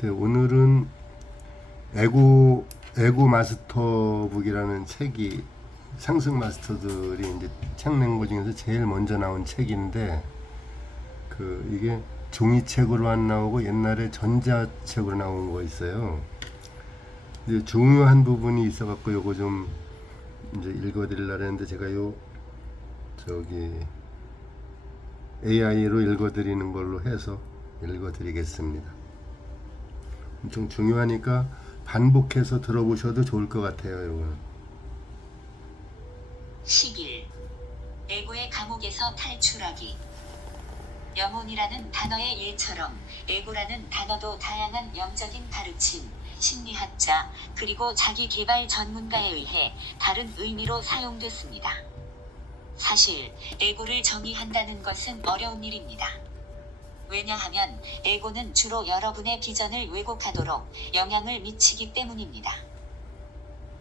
네, 오늘은 에고 마스터북이라는 책이 상승 마스터들이 이제 책 낸 거 중에서 제일 먼저 나온 책인데 이게 종이책으로 안 나오고 옛날에 전자책으로 나온 거 있어요. 이제 중요한 부분이 있어갖고 요거 좀 이제 읽어드리려고 했는데 제가 저기 AI로 읽어드리는 걸로 해서 읽어드리겠습니다. 엄청 중요하니까 반복해서 들어보셔도 좋을 것 같아요. 이거는 10일 에고의 감옥에서 탈출하기. 영혼이라는 단어의 예처럼 에고라는 단어도 다양한 영적인 가르침, 심리학자, 그리고 자기개발 전문가에 의해 다른 의미로 사용됐습니다. 사실 에고를 정의한다는 것은 어려운 일입니다. 왜냐하면 에고는 주로 여러분의 비전을 왜곡하도록 영향을 미치기 때문입니다.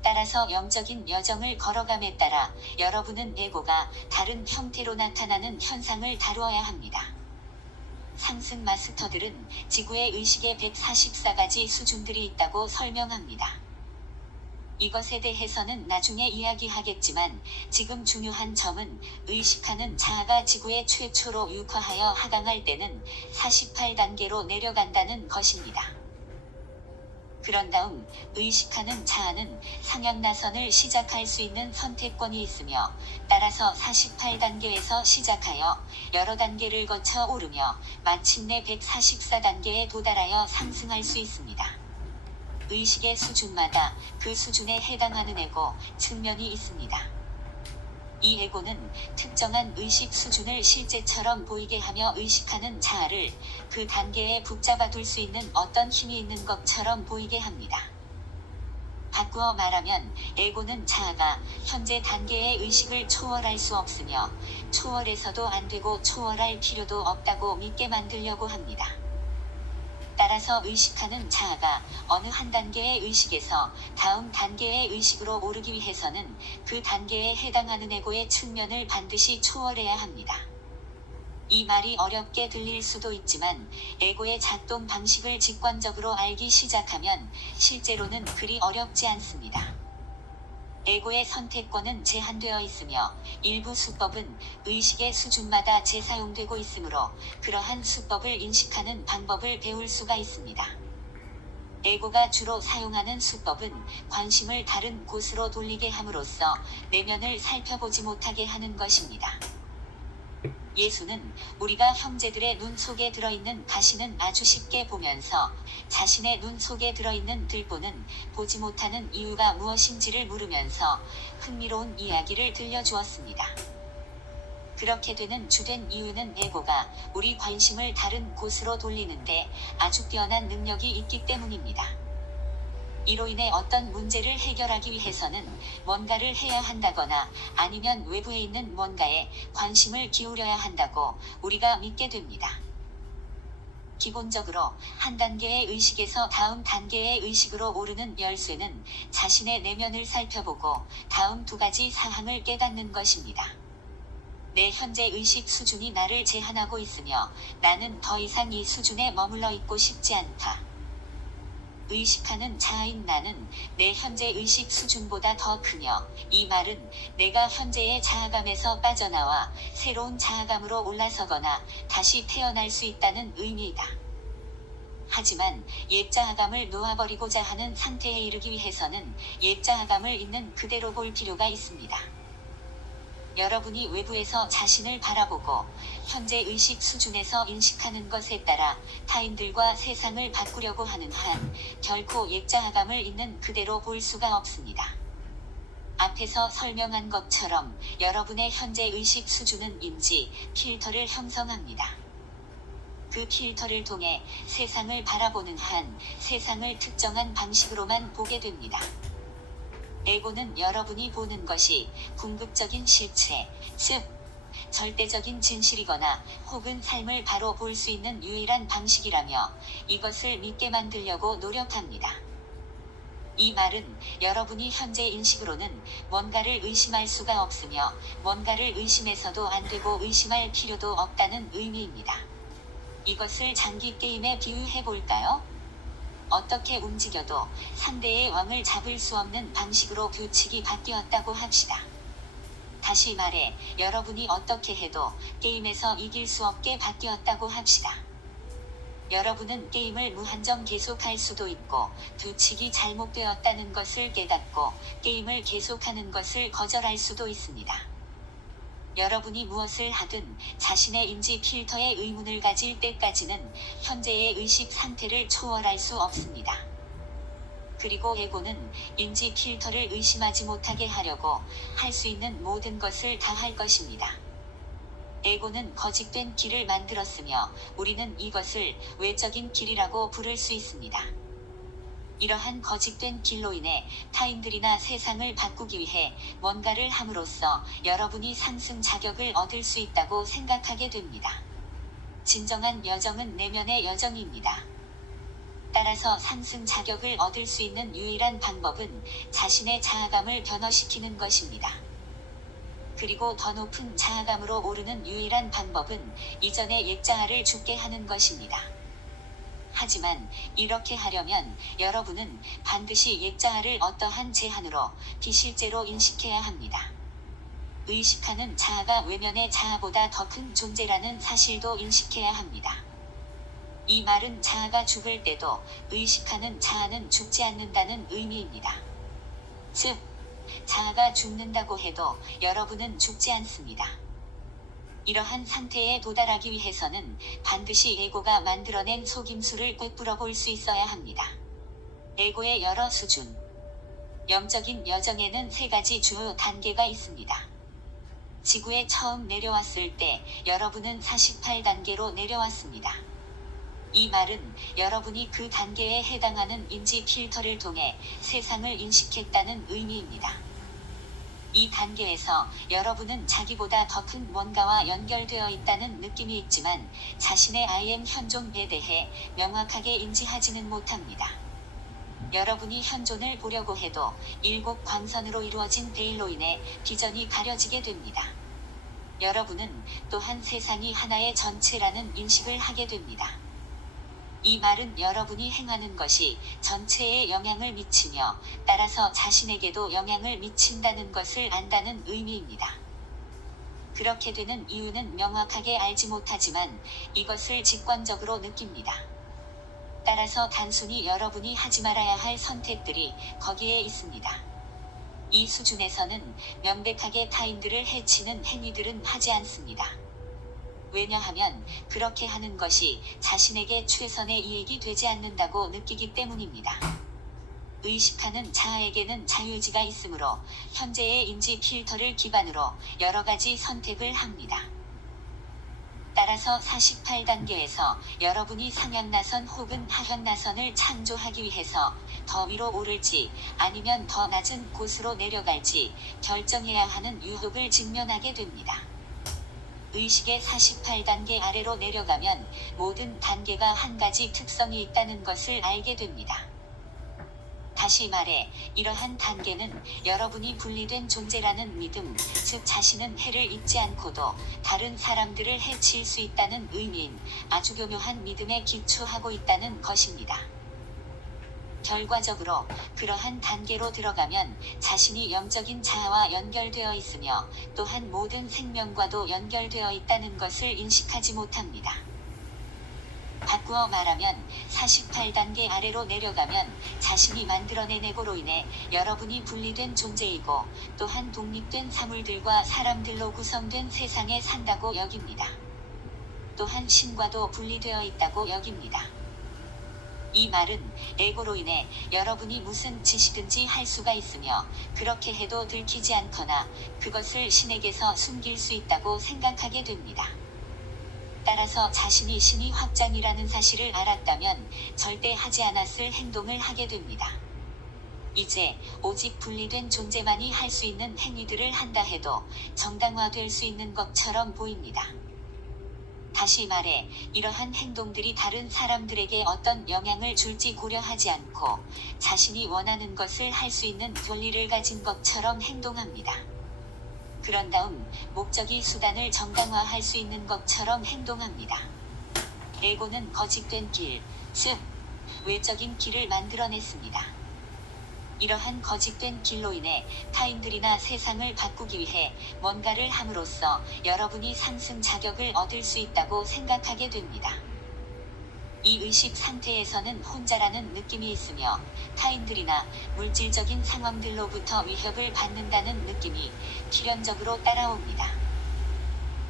따라서 영적인 여정을 걸어감에 따라 여러분은 에고가 다른 형태로 나타나는 현상을 다루어야 합니다. 상승 마스터들은 지구의 의식의 144가지 수준들이 있다고 설명합니다. 이것에 대해서는 나중에 이야기하겠지만 지금 중요한 점은 의식하는 자아가 지구에 최초로 육화하여 하강할 때는 48단계로 내려간다는 것입니다. 그런 다음 의식하는 자아는 상향 나선을 시작할 수 있는 선택권이 있으며 따라서 48단계에서 시작하여 여러 단계를 거쳐 오르며 마침내 144단계에 도달하여 상승할 수 있습니다. 의식의 수준마다 그 수준에 해당하는 에고 측면이 있습니다. 이 에고는 특정한 의식 수준을 실제처럼 보이게 하며 의식하는 자아를 그 단계에 붙잡아둘 수 있는 어떤 힘이 있는 것처럼 보이게 합니다. 바꾸어 말하면 에고는 자아가 현재 단계의 의식을 초월할 수 없으며 초월해서도 안 되고 초월할 필요도 없다고 믿게 만들려고 합니다. 따라서 의식하는 자아가 어느 한 단계의 의식에서 다음 단계의 의식으로 오르기 위해서는 그 단계에 해당하는 에고의 측면을 반드시 초월해야 합니다. 이 말이 어렵게 들릴 수도 있지만 에고의 작동 방식을 직관적으로 알기 시작하면 실제로는 그리 어렵지 않습니다. 에고의 선택권은 제한되어 있으며 일부 수법은 의식의 수준마다 재사용되고 있으므로 그러한 수법을 인식하는 방법을 배울 수가 있습니다. 에고가 주로 사용하는 수법은 관심을 다른 곳으로 돌리게 함으로써 내면을 살펴보지 못하게 하는 것입니다. 예수는 우리가 형제들의 눈 속에 들어있는 가시는 아주 쉽게 보면서 자신의 눈 속에 들어있는 들보는 보지 못하는 이유가 무엇인지를 물으면서 흥미로운 이야기를 들려주었습니다. 그렇게 되는 주된 이유는 에고가 우리 관심을 다른 곳으로 돌리는데 아주 뛰어난 능력이 있기 때문입니다. 이로 인해 어떤 문제를 해결하기 위해서는 뭔가를 해야 한다거나 아니면 외부에 있는 뭔가에 관심을 기울여야 한다고 우리가 믿게 됩니다. 기본적으로 한 단계의 의식에서 다음 단계의 의식으로 오르는 열쇠는 자신의 내면을 살펴보고 다음 두 가지 사항을 깨닫는 것입니다. 내 현재 의식 수준이 나를 제한하고 있으며 나는 더 이상 이 수준에 머물러 있고 싶지 않다. 의식하는 자아인 나는 내 현재 의식 수준보다 더 크며 이 말은 내가 현재의 자아감에서 빠져나와 새로운 자아감으로 올라서거나 다시 태어날 수 있다는 의미이다. 하지만 옛 자아감을 놓아버리고자 하는 상태에 이르기 위해서는 옛 자아감을 있는 그대로 볼 필요가 있습니다. 여러분이 외부에서 자신을 바라보고 현재 의식 수준에서 인식하는 것에 따라 타인들과 세상을 바꾸려고 하는 한 결코 옛자아감을 있는 그대로 볼 수가 없습니다. 앞에서 설명한 것처럼 여러분의 현재 의식 수준은 인지 필터를 형성합니다. 그 필터를 통해 세상을 바라보는 한 세상을 특정한 방식으로만 보게 됩니다. 에고는 여러분이 보는 것이 궁극적인 실체, 즉 절대적인 진실이거나 혹은 삶을 바로 볼 수 있는 유일한 방식이라며 이것을 믿게 만들려고 노력합니다. 이 말은 여러분이 현재 인식으로는 뭔가를 의심할 수가 없으며 뭔가를 의심해서도 안 되고 의심할 필요도 없다는 의미입니다. 이것을 장기 게임에 비유해 볼까요? 어떻게 움직여도 상대의 왕을 잡을 수 없는 방식으로 규칙이 바뀌었다고 합시다. 다시 말해 여러분이 어떻게 해도 게임에서 이길 수 없게 바뀌었다고 합시다. 여러분은 게임을 무한정 계속할 수도 있고 규칙이 잘못되었다는 것을 깨닫고 게임을 계속하는 것을 거절할 수도 있습니다. 여러분이 무엇을 하든 자신의 인지 필터에 의문을 가질 때까지는 현재의 의식 상태를 초월할 수 없습니다. 그리고 에고는 인지 필터를 의심하지 못하게 하려고 할 수 있는 모든 것을 다 할 것입니다. 에고는 거짓된 길을 만들었으며 우리는 이것을 외적인 길이라고 부를 수 있습니다. 이러한 거짓된 길로 인해 타인들이나 세상을 바꾸기 위해 뭔가를 함으로써 여러분이 상승 자격을 얻을 수 있다고 생각하게 됩니다. 진정한 여정은 내면의 여정입니다. 따라서 상승 자격을 얻을 수 있는 유일한 방법은 자신의 자아감을 변화시키는 것입니다. 그리고 더 높은 자아감으로 오르는 유일한 방법은 이전의 옛자아를 죽게 하는 것입니다. 하지만 이렇게 하려면 여러분은 반드시 옛자아를 어떠한 제한으로 비실제로 인식해야 합니다. 의식하는 자아가 외면의 자아보다 더 큰 존재라는 사실도 인식해야 합니다. 이 말은 자아가 죽을 때도 의식하는 자아는 죽지 않는다는 의미입니다. 즉, 자아가 죽는다고 해도 여러분은 죽지 않습니다. 이러한 상태에 도달하기 위해서는 반드시 에고가 만들어낸 속임수를 꿰뚫어 볼 수 있어야 합니다. 에고의 여러 수준. 영적인 여정에는 3가지 주요 단계가 있습니다. 지구에 처음 내려왔을 때 여러분은 48단계로 내려왔습니다. 이 말은 여러분이 그 단계에 해당하는 인지 필터를 통해 세상을 인식했다는 의미입니다. 이 단계에서 여러분은 자기보다 더 큰 뭔가와 연결되어 있다는 느낌이 있지만 자신의 I am 현존에 대해 명확하게 인지하지는 못합니다. 여러분이 현존을 보려고 해도 7 광선으로 이루어진 베일로 인해 비전이 가려지게 됩니다. 여러분은 또한 세상이 하나의 전체라는 인식을 하게 됩니다. 이 말은 여러분이 행하는 것이 전체에 영향을 미치며 따라서 자신에게도 영향을 미친다는 것을 안다는 의미입니다. 그렇게 되는 이유는 명확하게 알지 못하지만 이것을 직관적으로 느낍니다. 따라서 단순히 여러분이 하지 말아야 할 선택들이 거기에 있습니다. 이 수준에서는 명백하게 타인들을 해치는 행위들은 하지 않습니다. 왜냐하면 그렇게 하는 것이 자신에게 최선의 이익이 되지 않는다고 느끼기 때문입니다. 의식하는 자아에게는 자유의지가 있으므로 현재의 인지 필터를 기반으로 여러 가지 선택을 합니다. 따라서 48단계에서 여러분이 상향나선 혹은 하향나선을 창조하기 위해서 더 위로 오를지 아니면 더 낮은 곳으로 내려갈지 결정해야 하는 유혹을 직면하게 됩니다. 의식의 48단계 아래로 내려가면 모든 단계가 한 가지 특성이 있다는 것을 알게 됩니다. 다시 말해, 이러한 단계는 여러분이 분리된 존재라는 믿음, 즉 자신은 해를 입지 않고도 다른 사람들을 해칠 수 있다는 의미인 아주 교묘한 믿음에 기초하고 있다는 것입니다. 결과적으로 그러한 단계로 들어가면 자신이 영적인 자아와 연결되어 있으며 또한 모든 생명과도 연결되어 있다는 것을 인식하지 못합니다. 바꾸어 말하면 48단계 아래로 내려가면 자신이 만들어낸 에고로 인해 여러분이 분리된 존재이고 또한 독립된 사물들과 사람들로 구성된 세상에 산다고 여깁니다. 또한 신과도 분리되어 있다고 여깁니다. 이 말은 에고로 인해 여러분이 무슨 짓이든지 할 수가 있으며 그렇게 해도 들키지 않거나 그것을 신에게서 숨길 수 있다고 생각하게 됩니다. 따라서 자신이 신이 확장이라는 사실을 알았다면 절대 하지 않았을 행동을 하게 됩니다. 이제 오직 분리된 존재만이 할 수 있는 행위들을 한다 해도 정당화될 수 있는 것처럼 보입니다. 다시 말해, 이러한 행동들이 다른 사람들에게 어떤 영향을 줄지 고려하지 않고 자신이 원하는 것을 할 수 있는 권리를 가진 것처럼 행동합니다. 그런 다음 목적이 수단을 정당화할 수 있는 것처럼 행동합니다. 에고는 거짓된 길, 즉 외적인 길을 만들어냈습니다. 이러한 거짓된 길로 인해 타인들이나 세상을 바꾸기 위해 뭔가를 함으로써 여러분이 상승 자격을 얻을 수 있다고 생각하게 됩니다. 이 의식 상태에서는 혼자라는 느낌이 있으며 타인들이나 물질적인 상황들로부터 위협을 받는다는 느낌이 필연적으로 따라옵니다.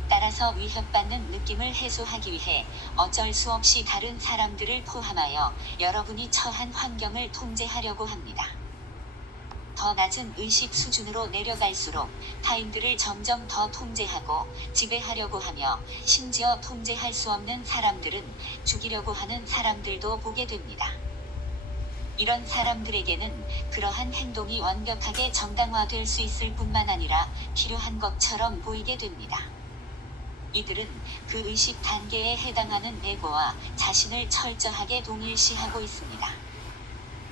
따라서 위협받는 느낌을 해소하기 위해 어쩔 수 없이 다른 사람들을 포함하여 여러분이 처한 환경을 통제하려고 합니다. 더 낮은 의식 수준으로 내려갈수록 타인들을 점점 더 통제하고 지배하려고 하며 심지어 통제할 수 없는 사람들은 죽이려고 하는 사람들도 보게 됩니다. 이런 사람들에게는 그러한 행동이 완벽하게 정당화될 수 있을 뿐만 아니라 필요한 것처럼 보이게 됩니다. 이들은 그 의식 단계에 해당하는 에고와 자신을 철저하게 동일시하고 있습니다.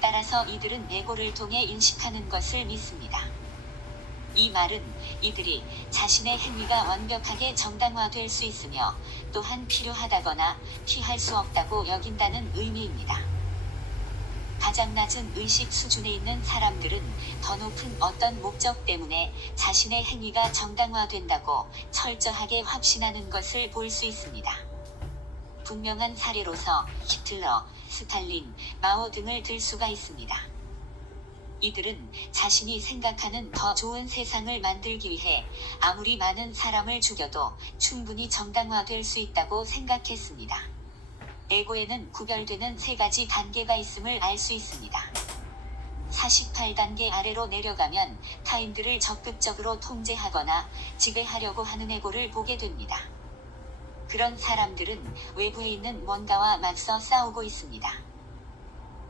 따라서 이들은 에고를 통해 인식하는 것을 믿습니다. 이 말은 이들이 자신의 행위가 완벽하게 정당화될 수 있으며 또한 필요하다거나 피할 수 없다고 여긴다는 의미입니다. 가장 낮은 의식 수준에 있는 사람들은 더 높은 어떤 목적 때문에 자신의 행위가 정당화된다고 철저하게 확신하는 것을 볼 수 있습니다. 분명한 사례로서 히틀러, 스탈린, 마오 등을 들 수가 있습니다. 이들은 자신이 생각하는 더 좋은 세상을 만들기 위해 아무리 많은 사람을 죽여도 충분히 정당화될 수 있다고 생각했습니다. 에고에는 구별되는 3가지 단계가 있음을 알 수 있습니다. 48단계 아래로 내려가면 타인들을 적극적으로 통제하거나 지배하려고 하는 에고를 보게 됩니다. 그런 사람들은 외부에 있는 뭔가와 맞서 싸우고 있습니다.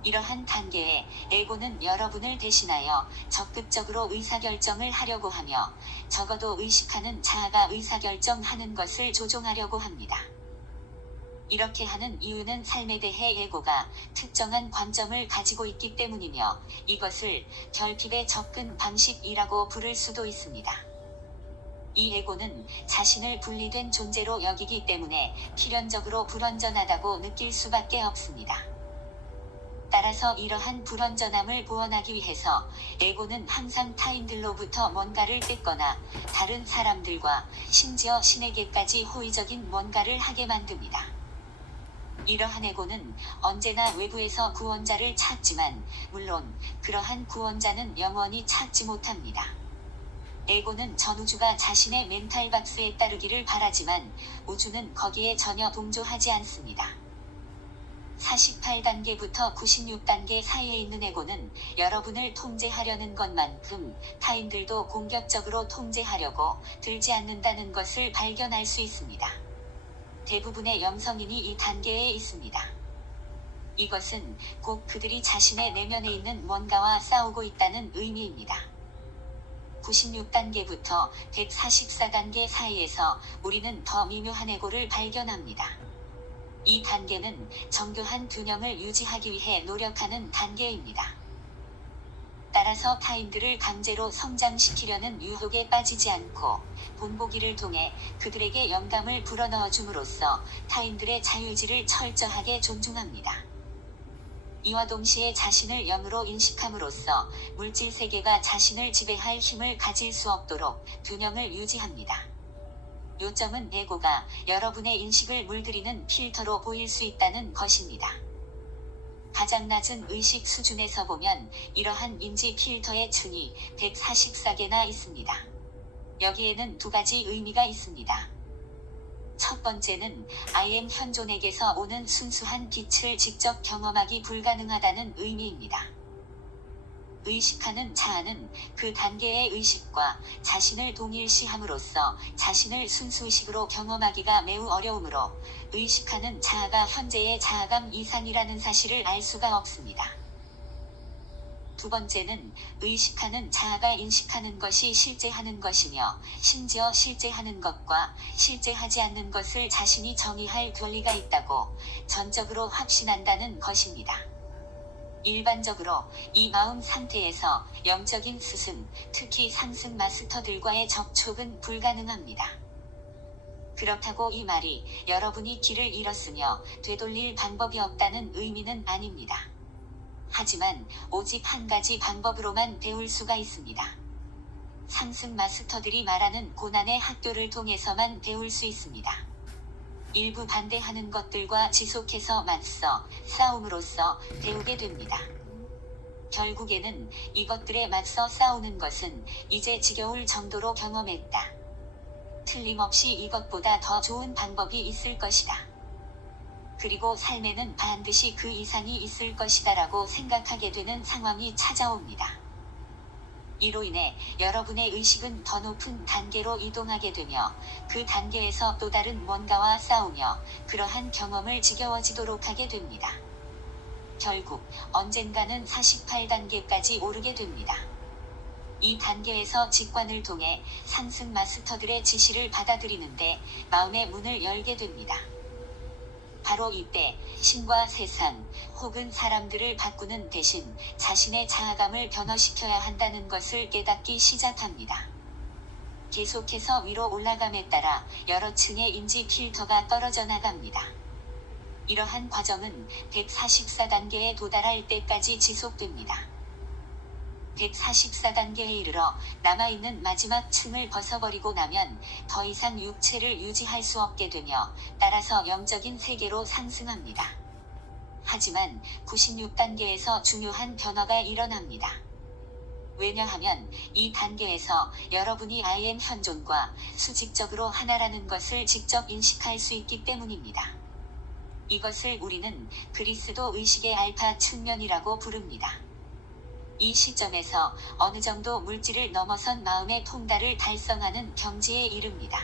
이러한 단계에 에고는 여러분을 대신하여 적극적으로 의사결정을 하려고 하며 적어도 의식하는 자아가 의사결정하는 것을 조종하려고 합니다. 이렇게 하는 이유는 삶에 대해 에고가 특정한 관점을 가지고 있기 때문이며 이것을 결핍의 접근 방식이라고 부를 수도 있습니다. 이 에고는 자신을 분리된 존재로 여기기 때문에 필연적으로 불완전하다고 느낄 수밖에 없습니다. 따라서 이러한 불완전함을 보완하기 위해서 에고는 항상 타인들로부터 뭔가를 뺏거나 다른 사람들과 심지어 신에게까지 호의적인 뭔가를 하게 만듭니다. 이러한 에고는 언제나 외부에서 구원자를 찾지만 물론 그러한 구원자는 영원히 찾지 못합니다. 에고는 전 우주가 자신의 멘탈 박스에 따르기를 바라지만 우주는 거기에 전혀 동조하지 않습니다. 48단계부터 96단계 사이에 있는 에고는 여러분을 통제하려는 것만큼 타인들도 공격적으로 통제하려고 들지 않는다는 것을 발견할 수 있습니다. 대부분의 영성인이 이 단계에 있습니다. 이것은 곧 그들이 자신의 내면에 있는 뭔가와 싸우고 있다는 의미입니다. 96단계부터 144단계 사이에서 우리는 더 미묘한 에고를 발견합니다. 이 단계는 정교한 균형을 유지하기 위해 노력하는 단계입니다. 따라서 타인들을 강제로 성장시키려는 유혹에 빠지지 않고 본보기를 통해 그들에게 영감을 불어넣어 줌으로써 타인들의 자유의지를 철저하게 존중합니다. 이와 동시에 자신을 영으로 인식함으로써 물질 세계가 자신을 지배할 힘을 가질 수 없도록 균형을 유지합니다. 요점은 에고가 여러분의 인식을 물들이는 필터로 보일 수 있다는 것입니다. 가장 낮은 의식 수준에서 보면 이러한 인지 필터의 층이 144개나 있습니다. 여기에는 2가지 의미가 있습니다. 첫 번째는 I am 현존에게서 오는 순수한 빛을 직접 경험하기 불가능하다는 의미입니다. 의식하는 자아는 그 단계의 의식과 자신을 동일시함으로써 자신을 순수의식으로 경험하기가 매우 어려우므로 의식하는 자아가 현재의 자아감 이상이라는 사실을 알 수가 없습니다. 두 번째는 의식하는 자아가 인식하는 것이 실제 하는 것이며 심지어 실제 하는 것과 실제 하지 않는 것을 자신이 정의할 권리가 있다고 전적으로 확신한다는 것입니다. 일반적으로 이 마음 상태에서 영적인 스승, 특히 상승 마스터들과의 접촉은 불가능합니다. 그렇다고 이 말이 여러분이 길을 잃었으며 되돌릴 방법이 없다는 의미는 아닙니다. 하지만 오직 한 가지 방법으로만 배울 수가 있습니다. 상승 마스터들이 말하는 고난의 학교를 통해서만 배울 수 있습니다. 일부 반대하는 것들과 지속해서 맞서 싸움으로써 배우게 됩니다. 결국에는 이것들에 맞서 싸우는 것은 이제 지겨울 정도로 경험했다. 틀림없이 이것보다 더 좋은 방법이 있을 것이다. 그리고 삶에는 반드시 그 이상이 있을 것이다라고 생각하게 되는 상황이 찾아옵니다. 이로 인해 여러분의 의식은 더 높은 단계로 이동하게 되며 그 단계에서 또 다른 뭔가와 싸우며 그러한 경험을 지겨워지도록 하게 됩니다. 결국 언젠가는 48단계까지 오르게 됩니다. 이 단계에서 직관을 통해 상승 마스터들의 지시를 받아들이는데 마음의 문을 열게 됩니다. 바로 이때 신과 세상 혹은 사람들을 바꾸는 대신 자신의 자아감을 변화시켜야 한다는 것을 깨닫기 시작합니다. 계속해서 위로 올라감에 따라 여러 층의 인지 필터가 떨어져 나갑니다. 이러한 과정은 144단계에 도달할 때까지 지속됩니다. 144단계에 이르러 남아있는 마지막 층을 벗어버리고 나면 더 이상 육체를 유지할 수 없게 되며 따라서 영적인 세계로 상승합니다. 하지만 96단계에서 중요한 변화가 일어납니다. 왜냐하면 이 단계에서 여러분이 I am 현존과 수직적으로 하나라는 것을 직접 인식할 수 있기 때문입니다. 이것을 우리는 그리스도 의식의 알파 측면이라고 부릅니다. 이 시점에서 어느 정도 물질을 넘어선 마음의 통달을 달성하는 경지에 이릅니다.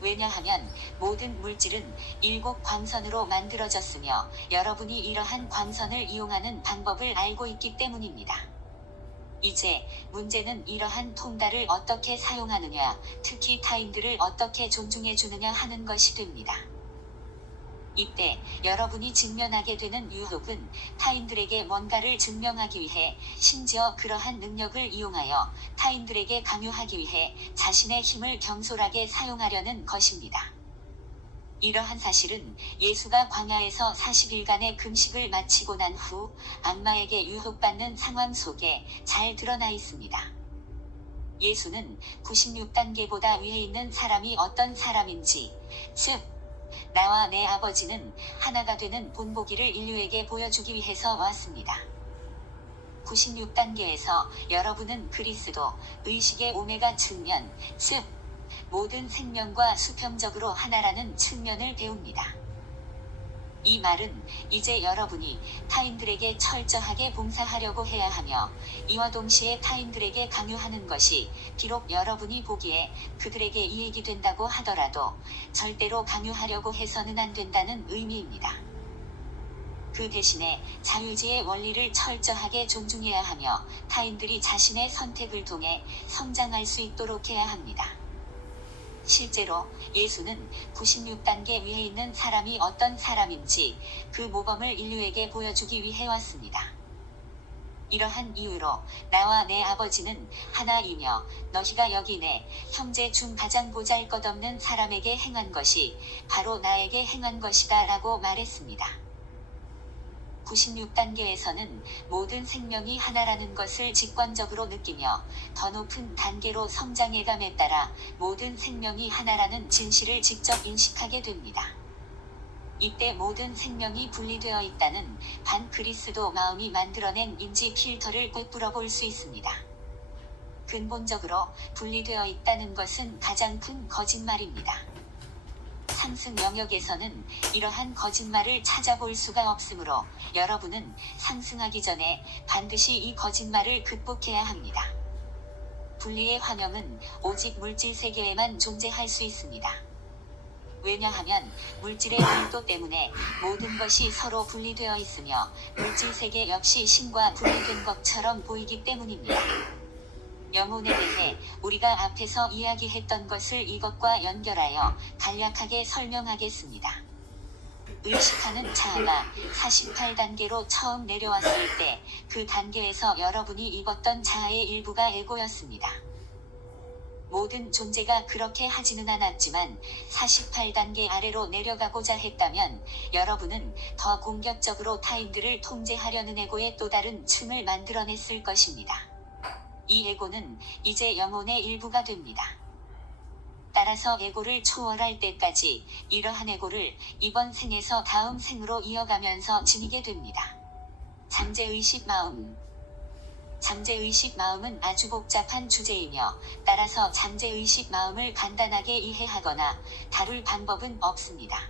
왜냐하면 모든 물질은 7 광선으로 만들어졌으며 여러분이 이러한 광선을 이용하는 방법을 알고 있기 때문입니다. 이제 문제는 이러한 통달을 어떻게 사용하느냐, 특히 타인들을 어떻게 존중해 주느냐 하는 것이 됩니다. 이때 여러분이 직면하게 되는 유혹은 타인들에게 뭔가를 증명하기 위해 심지어 그러한 능력을 이용하여 타인들에게 강요하기 위해 자신의 힘을 경솔하게 사용하려는 것입니다. 이러한 사실은 예수가 광야에서 40일간의 금식을 마치고 난 후 악마에게 유혹받는 상황 속에 잘 드러나 있습니다. 예수는 96단계보다 위에 있는 사람이 어떤 사람인지, 즉 나와 내 아버지는 하나가 되는 본보기를 인류에게 보여주기 위해서 왔습니다. 96단계에서 여러분은 그리스도 의식의 오메가 측면, 즉 모든 생명과 수평적으로 하나라는 측면을 배웁니다. 이 말은 이제 여러분이 타인들에게 철저하게 봉사하려고 해야 하며 이와 동시에 타인들에게 강요하는 것이 비록 여러분이 보기에 그들에게 이익이 된다고 하더라도 절대로 강요하려고 해서는 안 된다는 의미입니다. 그 대신에 자유지의 원리를 철저하게 존중해야 하며 타인들이 자신의 선택을 통해 성장할 수 있도록 해야 합니다. 실제로 예수는 96단계 위에 있는 사람이 어떤 사람인지 그 모범을 인류에게 보여주기 위해 왔습니다. 이러한 이유로 나와 내 아버지는 하나이며 너희가 여기 내 형제 중 가장 보잘것없는 사람에게 행한 것이 바로 나에게 행한 것이다 라고 말했습니다. 96단계에서는 모든 생명이 하나라는 것을 직관적으로 느끼며 더 높은 단계로 성장해감에 따라 모든 생명이 하나라는 진실을 직접 인식하게 됩니다. 이때 모든 생명이 분리되어 있다는 반그리스도 마음이 만들어낸 인지 필터를 꿰뚫어 볼 수 있습니다. 근본적으로 분리되어 있다는 것은 가장 큰 거짓말입니다. 상승 영역에서는 이러한 거짓말을 찾아볼 수가 없으므로 여러분은 상승하기 전에 반드시 이 거짓말을 극복해야 합니다. 분리의 환영은 오직 물질 세계에만 존재할 수 있습니다. 왜냐하면 물질의 밀도 때문에 모든 것이 서로 분리되어 있으며 물질 세계 역시 신과 분리된 것처럼 보이기 때문입니다. 영혼에 대해 우리가 앞에서 이야기했던 것을 이것과 연결하여 간략하게 설명하겠습니다. 의식하는 자아가 48단계로 처음 내려왔을 때 그 단계에서 여러분이 입었던 자아의 일부가 에고였습니다. 모든 존재가 그렇게 하지는 않았지만 48단계 아래로 내려가고자 했다면 여러분은 더 공격적으로 타인들을 통제하려는 에고의 또 다른 층을 만들어냈을 것입니다. 이 에고는 이제 영혼의 일부가 됩니다. 따라서 에고를 초월할 때까지 이러한 에고를 이번 생에서 다음 생으로 이어가면서 지니게 됩니다. 잠재의식 마음. 잠재의식 마음은 아주 복잡한 주제이며 따라서 잠재의식 마음을 간단하게 이해하거나 다룰 방법은 없습니다.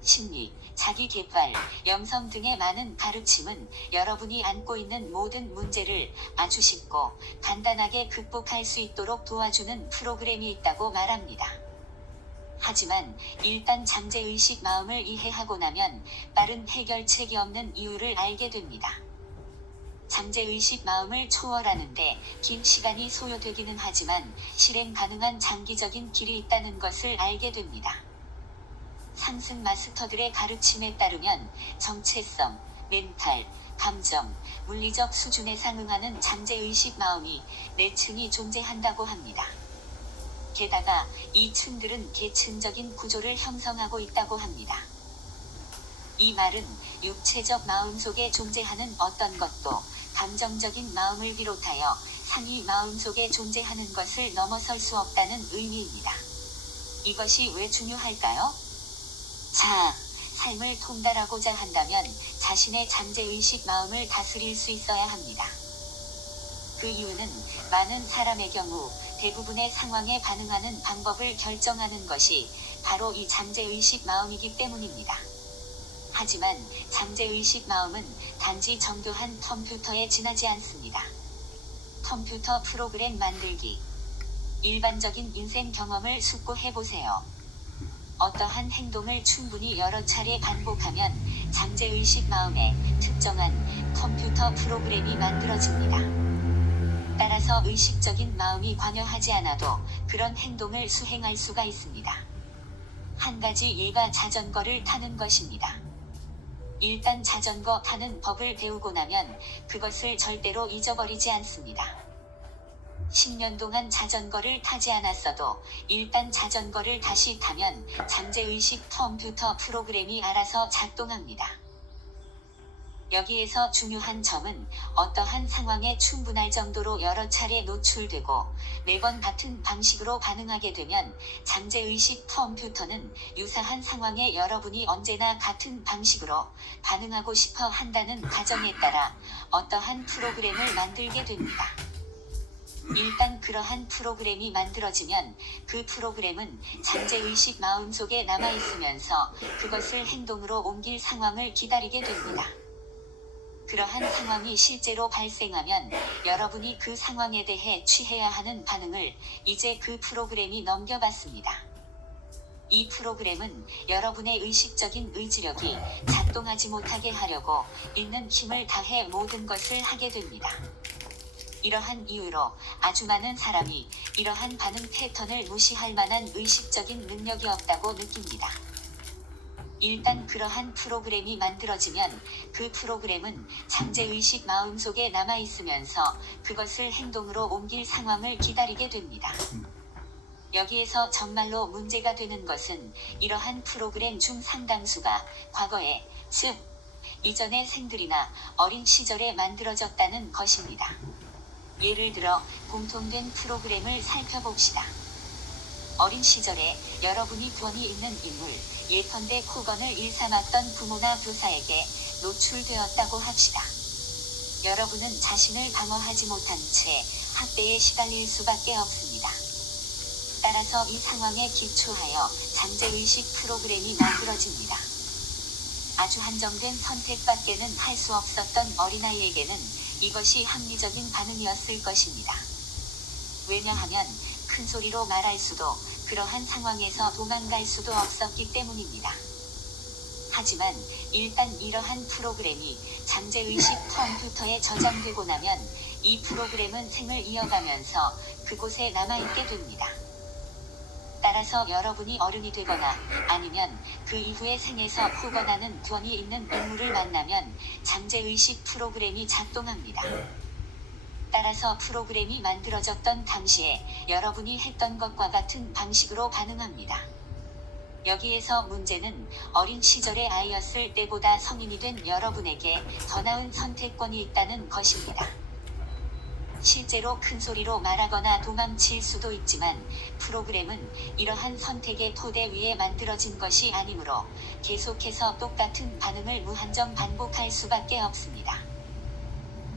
심리, 자기계발, 영성 등의 많은 가르침은 여러분이 안고 있는 모든 문제를 아주 쉽고 간단하게 극복할 수 있도록 도와주는 프로그램이 있다고 말합니다. 하지만 일단 잠재의식 마음을 이해하고 나면 빠른 해결책이 없는 이유를 알게 됩니다. 잠재의식 마음을 초월하는데 긴 시간이 소요되기는 하지만 실행 가능한 장기적인 길이 있다는 것을 알게 됩니다. 상승 마스터들의 가르침에 따르면 정체성, 멘탈, 감정, 물리적 수준에 상응하는 잠재의식 마음이 4층이 존재한다고 합니다. 게다가 이 층들은 계층적인 구조를 형성하고 있다고 합니다. 이 말은 육체적 마음 속에 존재하는 어떤 것도 감정적인 마음을 비롯하여 상위 마음 속에 존재하는 것을 넘어설 수 없다는 의미입니다. 이것이 왜 중요할까요? 자, 삶을 통달하고자 한다면 자신의 잠재의식 마음을 다스릴 수 있어야 합니다. 그 이유는 많은 사람의 경우 대부분의 상황에 반응하는 방법을 결정하는 것이 바로 이 잠재의식 마음이기 때문입니다. 하지만 잠재의식 마음은 단지 정교한 컴퓨터에 지나지 않습니다. 컴퓨터 프로그램 만들기. 일반적인 인생 경험을 숙고해보세요. 어떠한 행동을 충분히 여러 차례 반복하면 잠재의식 마음에 특정한 컴퓨터 프로그램이 만들어집니다. 따라서 의식적인 마음이 관여하지 않아도 그런 행동을 수행할 수가 있습니다. 한 가지 예가 자전거를 타는 것입니다. 일단 자전거 타는 법을 배우고 나면 그것을 절대로 잊어버리지 않습니다. 10년 동안 자전거를 타지 않았어도 일단 자전거를 다시 타면 잠재의식 컴퓨터 프로그램이 알아서 작동합니다. 여기에서 중요한 점은 어떠한 상황에 충분할 정도로 여러 차례 노출되고 매번 같은 방식으로 반응하게 되면 잠재의식 컴퓨터는 유사한 상황에 여러분이 언제나 같은 방식으로 반응하고 싶어 한다는 가정에 따라 어떠한 프로그램을 만들게 됩니다. 일단 그러한 프로그램이 만들어지면 그 프로그램은 잠재의식 마음속에 남아있으면서 그것을 행동으로 옮길 상황을 기다리게 됩니다. 그러한 상황이 실제로 발생하면 여러분이 그 상황에 대해 취해야 하는 반응을 이제 그 프로그램이 넘겨받습니다. 이 프로그램은 여러분의 의식적인 의지력이 작동하지 못하게 하려고 있는 힘을 다해 모든 것을 하게 됩니다. 이러한 이유로 아주 많은 사람이 이러한 반응 패턴을 무시할 만한 의식적인 능력이 없다고 느낍니다. 일단 그러한 프로그램이 만들어지면 그 프로그램은 잠재의식 마음속에 남아있으면서 그것을 행동으로 옮길 상황을 기다리게 됩니다. 여기에서 정말로 문제가 되는 것은 이러한 프로그램 중 상당수가 과거에, 즉 이전의 생들이나 어린 시절에 만들어졌다는 것입니다. 예를 들어 공통된 프로그램을 살펴봅시다. 어린 시절에 여러분이 권위 있는 인물, 예컨대 코건을 일삼았던 부모나 교사에게 노출되었다고 합시다. 여러분은 자신을 방어하지 못한 채 학대에 시달릴 수밖에 없습니다. 따라서 이 상황에 기초하여 잠재의식 프로그램이 만들어집니다. 아주 한정된 선택밖에는 할 수 없었던 어린아이에게는 이것이 합리적인 반응이었을 것입니다. 왜냐하면 큰 소리로 말할 수도 그러한 상황에서 도망갈 수도 없었기 때문입니다. 하지만 일단 이러한 프로그램이 잠재의식 컴퓨터에 저장되고 나면 이 프로그램은 생을 이어가면서 그곳에 남아있게 됩니다. 따라서 여러분이 어른이 되거나 아니면 그 이후의 생에서 포건하는 권위 있는 인물을 만나면 잠재의식 프로그램이 작동합니다. 따라서 프로그램이 만들어졌던 당시에 여러분이 했던 것과 같은 방식으로 반응합니다. 여기에서 문제는 어린 시절의 아이였을 때보다 성인이 된 여러분에게 더 나은 선택권이 있다는 것입니다. 실제로 큰 소리로 말하거나 도망칠 수도 있지만 프로그램은 이러한 선택의 토대 위에 만들어진 것이 아니므로 계속해서 똑같은 반응을 무한정 반복할 수밖에 없습니다.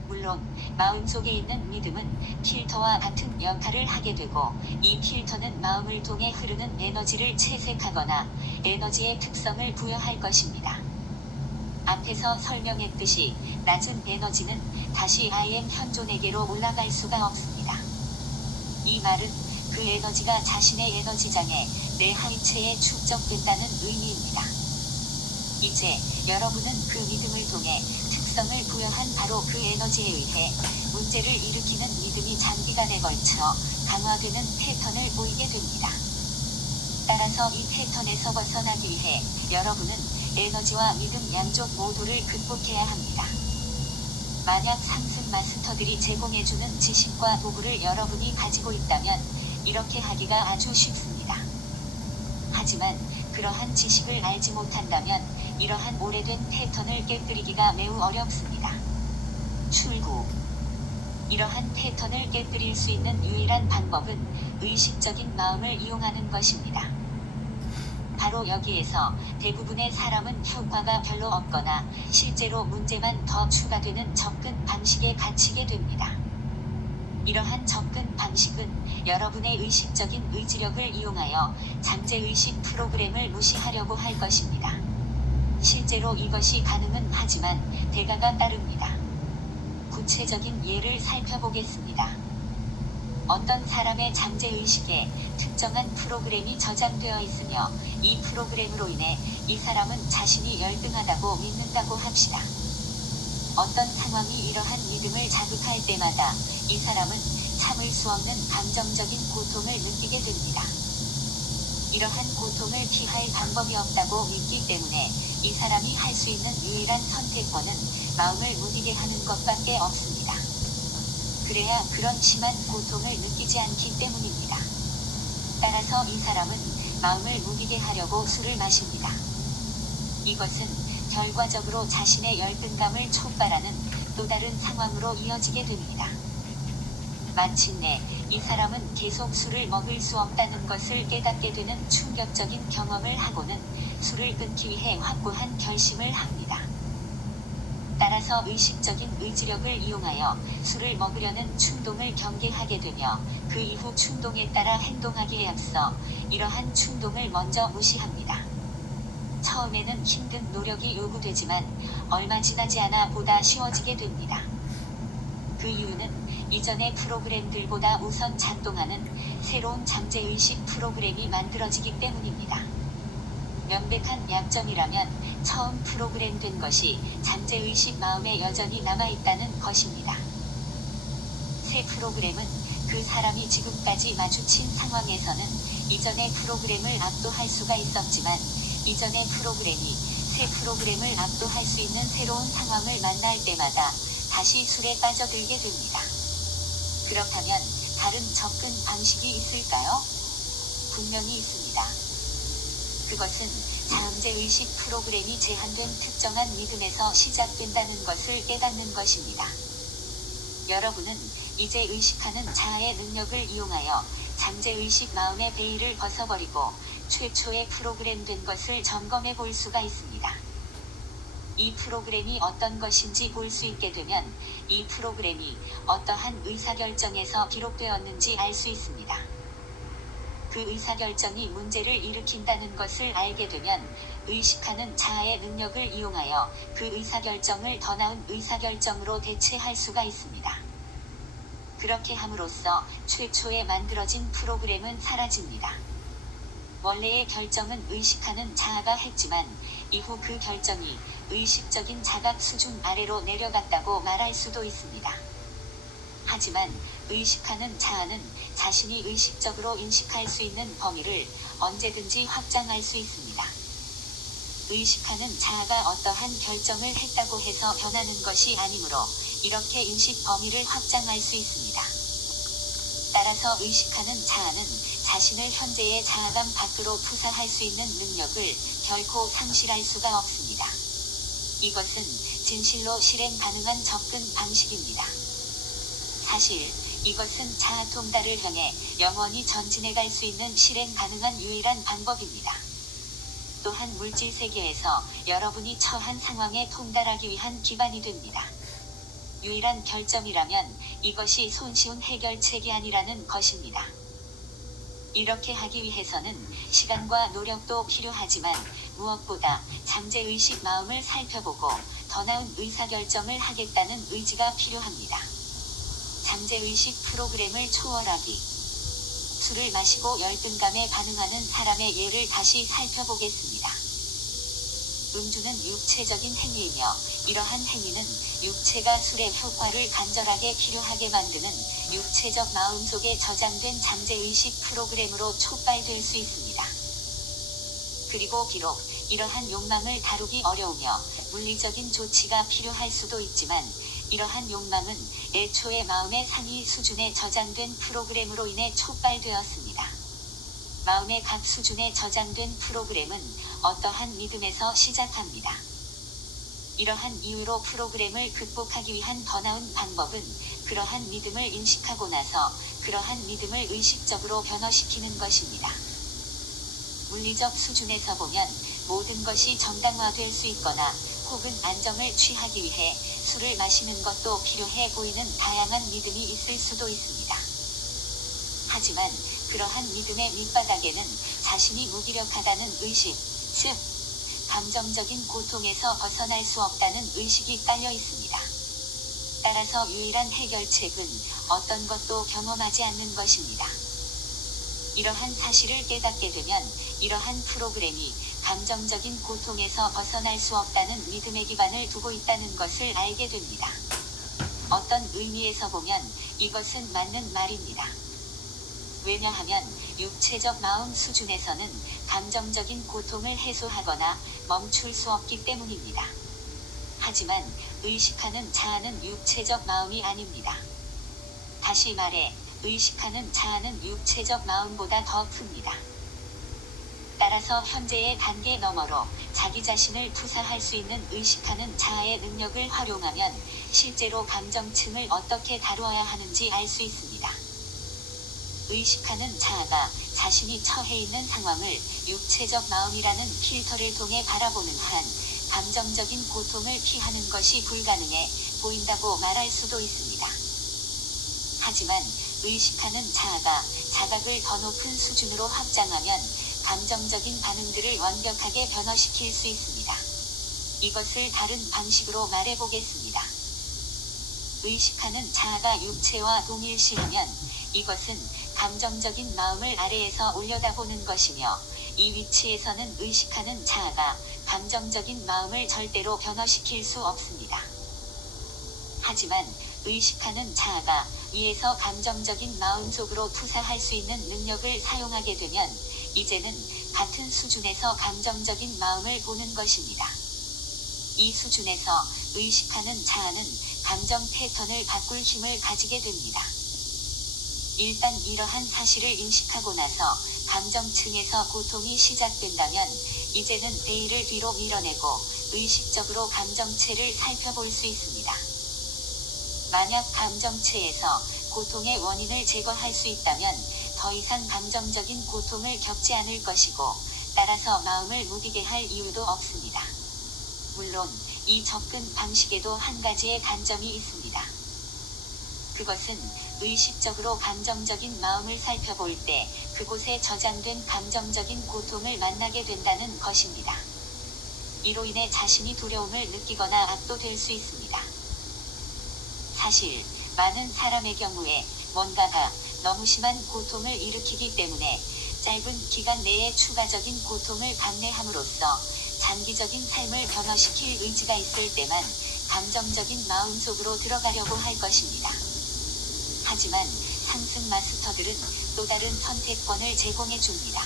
물론 마음속에 있는 믿음은 필터와 같은 역할을 하게 되고 이 필터는 마음을 통해 흐르는 에너지를 채색하거나 에너지의 특성을 부여할 것입니다. 앞에서 설명했듯이 낮은 에너지는 다시 I am 현존에게로 올라갈 수가 없습니다. 이 말은 그 에너지가 자신의 에너지장에 내 하이체에 축적된다는 의미입니다. 이제 여러분은 그 믿음을 통해 특성을 부여한 바로 그 에너지에 의해 문제를 일으키는 믿음이 장기간에 걸쳐 강화되는 패턴을 보이게 됩니다. 따라서 이 패턴에서 벗어나기 위해 여러분은 에너지와 믿음 양쪽 모두를 극복해야 합니다. 만약 상승 마스터들이 제공해주는 지식과 도구를 여러분이 가지고 있다면 이렇게 하기가 아주 쉽습니다. 하지만 그러한 지식을 알지 못한다면 이러한 오래된 패턴을 깨뜨리기가 매우 어렵습니다. 출구. 이러한 패턴을 깨뜨릴 수 있는 유일한 방법은 의식적인 마음을 이용하는 것입니다. 바로 여기에서 대부분의 사람은 효과가 별로 없거나 실제로 문제만 더 추가되는 접근 방식에 갇히게 됩니다. 이러한 접근 방식은 여러분의 의식적인 의지력을 이용하여 잠재의식 프로그램을 무시하려고 할 것입니다. 실제로 이것이 가능은 하지만 대가가 따릅니다. 구체적인 예를 살펴보겠습니다. 어떤 사람의 잠재의식에 특정한 프로그램이 저장되어 있으며 이 프로그램으로 인해 이 사람은 자신이 열등하다고 믿는다고 합시다. 어떤 상황이 이러한 믿음을 자극할 때마다 이 사람은 참을 수 없는 감정적인 고통을 느끼게 됩니다. 이러한 고통을 피할 방법이 없다고 믿기 때문에 이 사람이 할 수 있는 유일한 선택권은 마음을 무디게 하는 것밖에 없습니다. 그래야 그런 심한 고통을 느끼지 않기 때문입니다. 따라서 이 사람은 마음을 무디게 하려고 술을 마십니다. 이것은 결과적으로 자신의 열등감을 촉발하는 또 다른 상황으로 이어지게 됩니다. 마침내 이 사람은 계속 술을 먹을 수 없다는 것을 깨닫게 되는 충격적인 경험을 하고는 술을 끊기 위해 확고한 결심을 합니다. 따라서 의식적인 의지력을 이용하여 술을 먹으려는 충동을 경계하게 되며 그 이후 충동에 따라 행동하기에 앞서 이러한 충동을 먼저 무시합니다. 처음에는 힘든 노력이 요구되지만 얼마 지나지 않아 보다 쉬워지게 됩니다. 그 이유는 이전의 프로그램들보다 우선 작동하는 새로운 잠재의식 프로그램이 만들어지기 때문입니다. 명백한 약점이라면 처음 프로그램된 것이 잠재의식 마음에 여전히 남아있다는 것입니다. 새 프로그램은 그 사람이 지금까지 마주친 상황에서는 이전의 프로그램을 압도할 수가 있었지만 이전의 프로그램이 새 프로그램을 압도할 수 있는 새로운 상황을 만날 때마다 다시 술에 빠져들게 됩니다. 그렇다면 다른 접근 방식이 있을까요? 분명히 있습니다. 그것은 잠재의식 프로그램이 제한된 특정한 믿음에서 시작된다는 것을 깨닫는 것입니다. 여러분은 이제 의식하는 자아의 능력을 이용하여 잠재의식 마음의 베일을 벗어버리고 최초의 프로그램된 것을 점검해 볼 수가 있습니다. 이 프로그램이 어떤 것인지 볼 수 있게 되면 이 프로그램이 어떠한 의사결정에서 기록되었는지 알 수 있습니다. 그 의사결정이 문제를 일으킨다는 것을 알게 되면 의식하는 자아의 능력을 이용하여 그 의사결정을 더 나은 의사결정으로 대체할 수가 있습니다. 그렇게 함으로써 최초에 만들어진 프로그램은 사라집니다. 원래의 결정은 의식하는 자아가 했지만 이후 그 결정이 의식적인 자각 수준 아래로 내려갔다고 말할 수도 있습니다. 하지만 의식하는 자아는 자신이 의식적으로 인식할 수 있는 범위를 언제든지 확장할 수 있습니다. 의식하는 자아가 어떠한 결정을 했다고 해서 변하는 것이 아니므로 이렇게 인식 범위를 확장할 수 있습니다. 따라서 의식하는 자아는 자신을 현재의 자아감 밖으로 투사할 수 있는 능력을 결코 상실할 수가 없습니다. 이것은 진실로 실행 가능한 접근 방식입니다. 사실 이것은 자아 통달을 향해 영원히 전진해 갈 수 있는 실행 가능한 유일한 방법입니다. 또한 물질 세계에서 여러분이 처한 상황에 통달하기 위한 기반이 됩니다. 유일한 결점이라면 이것이 손쉬운 해결책이 아니라는 것입니다. 이렇게 하기 위해서는 시간과 노력도 필요하지만 무엇보다 잠재의식 마음을 살펴보고 더 나은 의사결정을 하겠다는 의지가 필요합니다. 잠재의식 프로그램을 초월하기. 술을 마시고 열등감에 반응하는 사람의 예를 다시 살펴보겠습니다. 음주는 육체적인 행위이며 이러한 행위는 육체가 술의 효과를 간절하게 필요하게 만드는 육체적 마음속에 저장된 잠재의식 프로그램으로 촉발될 수 있습니다. 그리고 비록 이러한 욕망을 다루기 어려우며 물리적인 조치가 필요할 수도 있지만 이러한 욕망은 애초에 마음의 상위 수준에 저장된 프로그램으로 인해 촉발되었습니다. 마음의 각 수준에 저장된 프로그램은 어떠한 믿음에서 시작합니다. 이러한 이유로 프로그램을 극복하기 위한 더 나은 방법은 그러한 믿음을 인식하고 나서 그러한 믿음을 의식적으로 변화시키는 것입니다. 물리적 수준에서 보면 모든 것이 정당화될 수 있거나 혹은 안정을 취하기 위해 술을 마시는 것도 필요해 보이는 다양한 믿음이 있을 수도 있습니다. 하지만 그러한 믿음의 밑바닥에는 자신이 무기력하다는 의식, 즉 감정적인 고통에서 벗어날 수 없다는 의식이 깔려 있습니다. 따라서 유일한 해결책은 어떤 것도 경험하지 않는 것입니다. 이러한 사실을 깨닫게 되면 이러한 프로그램이 감정적인 고통에서 벗어날 수 없다는 믿음의 기반을 두고 있다는 것을 알게 됩니다. 어떤 의미에서 보면 이것은 맞는 말입니다. 왜냐하면 육체적 마음 수준에서는 감정적인 고통을 해소하거나 멈출 수 없기 때문입니다. 하지만 의식하는 자아는 육체적 마음이 아닙니다. 다시 말해 의식하는 자아는 육체적 마음보다 더 큽니다. 따라서 현재의 단계 너머로 자기 자신을 투사할 수 있는 의식하는 자아의 능력을 활용하면 실제로 감정층을 어떻게 다루어야 하는지 알 수 있습니다. 의식하는 자아가 자신이 처해 있는 상황을 육체적 마음이라는 필터를 통해 바라보는 한 감정적인 고통을 피하는 것이 불가능해 보인다고 말할 수도 있습니다. 하지만 의식하는 자아가 자각을 더 높은 수준으로 확장하면 감정적인 반응들을 완벽하게 변화시킬 수 있습니다. 이것을 다른 방식으로 말해보겠습니다. 의식하는 자아가 육체와 동일시하면 이것은 감정적인 마음을 아래에서 올려다보는 것이며 이 위치에서는 의식하는 자아가 감정적인 마음을 절대로 변화시킬 수 없습니다. 하지만 의식하는 자아가 위에서 감정적인 마음 속으로 투사할 수 있는 능력을 사용하게 되면 이제는 같은 수준에서 감정적인 마음을 보는 것입니다. 이 수준에서 의식하는 자아는 감정 패턴을 바꿀 힘을 가지게 됩니다. 일단 이러한 사실을 인식하고 나서 감정층에서 고통이 시작된다면 이제는 대의를 뒤로 밀어내고 의식적으로 감정체를 살펴볼 수 있습니다. 만약 감정체에서 고통의 원인을 제거할 수 있다면 더 이상 감정적인 고통을 겪지 않을 것이고 따라서 마음을 무디게 할 이유도 없습니다. 물론 이 접근 방식에도 한 가지의 단점이 있습니다. 그것은 의식적으로 감정적인 마음을 살펴볼 때 그곳에 저장된 감정적인 고통을 만나게 된다는 것입니다. 이로 인해 자신이 두려움을 느끼거나 압도될 수 있습니다. 사실 많은 사람의 경우에 뭔가가 너무 심한 고통을 일으키기 때문에 짧은 기간 내에 추가적인 고통을 감내함으로써 장기적인 삶을 변화시킬 의지가 있을 때만 감정적인 마음 속으로 들어가려고 할 것입니다. 하지만 상승 마스터들은 또 다른 선택권을 제공해 줍니다.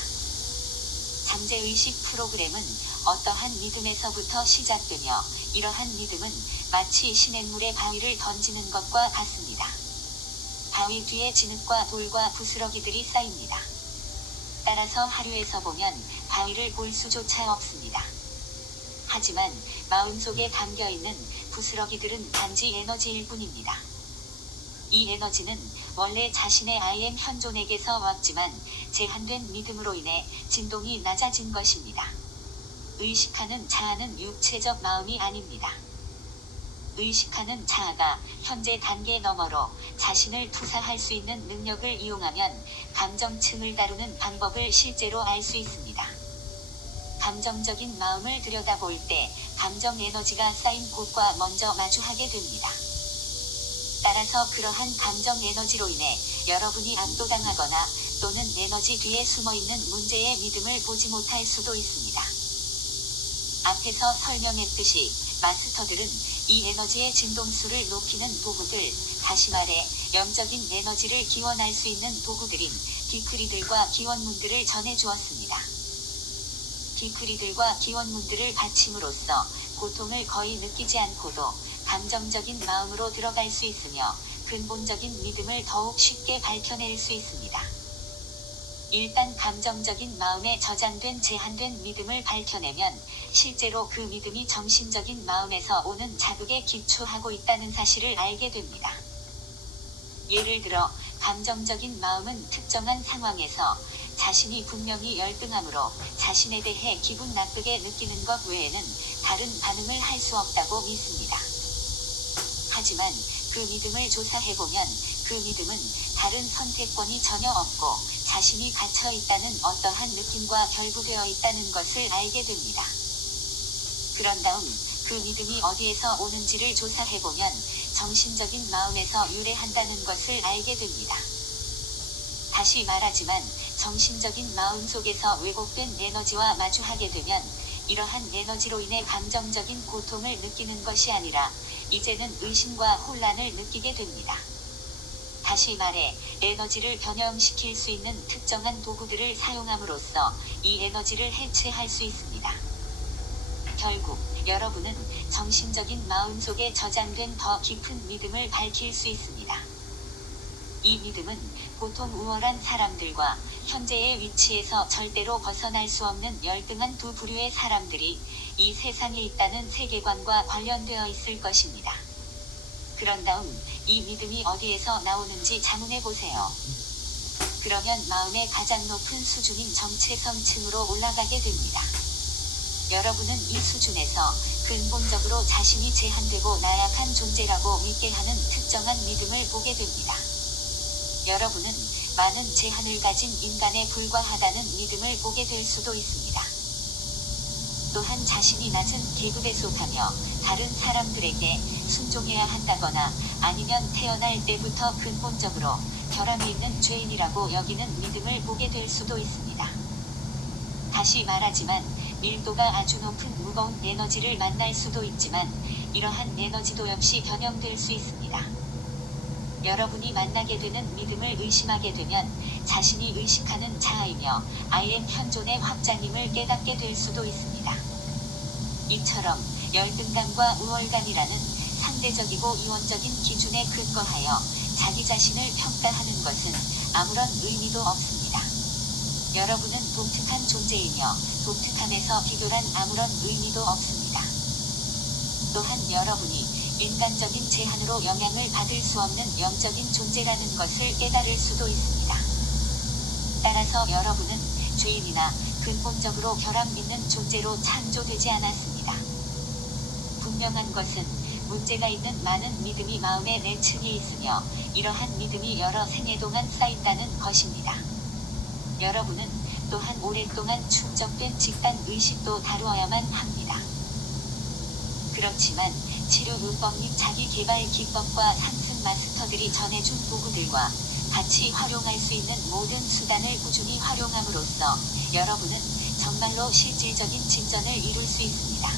잠재의식 프로그램은 어떠한 믿음에서부터 시작되며 이러한 믿음은 마치 시냇물에 바위를 던지는 것과 같습니다. 바위 뒤에 진흙과 돌과 부스러기들이 쌓입니다. 따라서 하류에서 보면 바위를 볼 수조차 없습니다. 하지만 마음속에 담겨있는 부스러기들은 단지 에너지일 뿐입니다. 이 에너지는 원래 자신의 IM 현존에게서 왔지만 제한된 믿음으로 인해 진동이 낮아진 것입니다. 의식하는 자아는 육체적 마음이 아닙니다. 의식하는 자아가 현재 단계 너머로 자신을 투사할 수 있는 능력을 이용하면 감정층을 다루는 방법을 실제로 알 수 있습니다. 감정적인 마음을 들여다볼 때 감정 에너지가 쌓인 곳과 먼저 마주하게 됩니다. 따라서 그러한 감정 에너지로 인해 여러분이 압도당하거나 또는 에너지 뒤에 숨어있는 문제의 믿음을 보지 못할 수도 있습니다. 앞에서 설명했듯이 마스터들은 이 에너지의 진동수를 높이는 도구들, 다시 말해 영적인 에너지를 기원할 수 있는 도구들인 디크리들과 기원문들을 전해주었습니다. 디크리들과 기원문들을 바침으로써 고통을 거의 느끼지 않고도 감정적인 마음으로 들어갈 수 있으며 근본적인 믿음을 더욱 쉽게 밝혀낼 수 있습니다. 일단 감정적인 마음에 저장된 제한된 믿음을 밝혀내면 실제로 그 믿음이 정신적인 마음에서 오는 자극에 기초하고 있다는 사실을 알게 됩니다. 예를 들어 감정적인 마음은 특정한 상황에서 자신이 분명히 열등함으로 자신에 대해 기분 나쁘게 느끼는 것 외에는 다른 반응을 할 수 없다고 믿습니다. 하지만 그 믿음을 조사해보면 그 믿음은 다른 선택권이 전혀 없고 자신이 갇혀 있다는 어떠한 느낌과 결부되어 있다는 것을 알게 됩니다. 그런 다음 그 믿음이 어디에서 오는지를 조사해보면 정신적인 마음에서 유래한다는 것을 알게 됩니다. 다시 말하지만 정신적인 마음 속에서 왜곡된 에너지와 마주하게 되면 이러한 에너지로 인해 감정적인 고통을 느끼는 것이 아니라 이제는 의심과 혼란을 느끼게 됩니다. 다시 말해 에너지를 변형시킬 수 있는 특정한 도구들을 사용함으로써 이 에너지를 해체할 수 있습니다. 결국 여러분은 정신적인 마음 속에 저장된 더 깊은 믿음을 밝힐 수 있습니다. 이 믿음은 보통 우월한 사람들과 현재의 위치에서 절대로 벗어날 수 없는 열등한 두 부류의 사람들이 이 세상에 있다는 세계관과 관련되어 있을 것입니다. 그런 다음 이 믿음이 어디에서 나오는지 자문해 보세요. 그러면 마음의 가장 높은 수준인 정체성층으로 올라가게 됩니다. 여러분은 이 수준에서 근본적으로 자신이 제한되고 나약한 존재라고 믿게 하는 특정한 믿음을 보게 됩니다. 여러분은 많은 제한을 가진 인간에 불과하다는 믿음을 보게 될 수도 있습니다. 또한 자신이 낮은 계급에 속하며 다른 사람들에게 순종해야 한다거나 아니면 태어날 때부터 근본적으로 결함이 있는 죄인이라고 여기는 믿음을 보게 될 수도 있습니다. 다시 말하지만 밀도가 아주 높은 무거운 에너지를 만날 수도 있지만 이러한 에너지도 역시 변형될 수 있습니다. 여러분이 만나게 되는 믿음을 의심하게 되면 자신이 의식하는 자아이며 IM 현존의 확장임을 깨닫게 될 수도 있습니다. 이처럼 열등감과 우월감이라는 상대적이고 이원적인 기준에 근거하여 자기 자신을 평가하는 것은 아무런 의미도 없습니다. 여러분은 독특한 존재이며 독특함에서 비교란 아무런 의미도 없습니다. 또한 여러분이 인간적인 제한으로 영향을 받을 수 없는 영적인 존재라는 것을 깨달을 수도 있습니다. 따라서 여러분은 죄인이나 근본적으로 결함 있는 존재로 창조되지 않았습니다. 분명한 것은 문제가 있는 많은 믿음이 마음의 내층에 있으며 이러한 믿음이 여러 생애 동안 쌓인다는 것입니다. 여러분은 또한 오랫동안 축적된 집단 의식도 다루어야만 합니다. 그렇지만 치료 요법 및 자기개발 기법과 상승 마스터들이 전해준 도구들과 같이 활용할 수 있는 모든 수단을 꾸준히 활용함으로써 여러분은 정말로 실질적인 진전을 이룰 수 있습니다.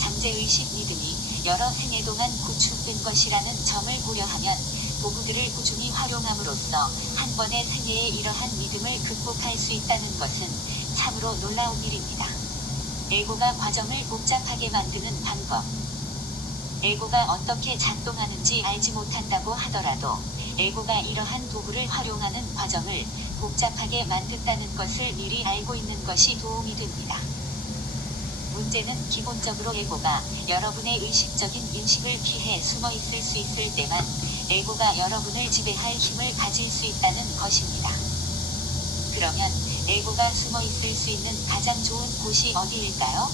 잠재의식 믿음이 여러 생애 동안 구축된 것이라는 점을 고려하면 도구들을 꾸준히 활용함으로써 한 번의 생애에 이러한 믿음을 극복할 수 있다는 것은 참으로 놀라운 일입니다. 에고가 과정을 복잡하게 만드는 방법. 에고가 어떻게 작동하는지 알지 못한다고 하더라도 에고가 이러한 도구를 활용하는 과정을 복잡하게 만든다는 것을 미리 알고 있는 것이 도움이 됩니다. 문제는 기본적으로 에고가 여러분의 의식적인 인식을 피해 숨어 있을 수 있을 때만 에고가 여러분을 지배할 힘을 가질 수 있다는 것입니다. 그러면 에고가 숨어 있을 수 있는 가장 좋은 곳이 어디일까요?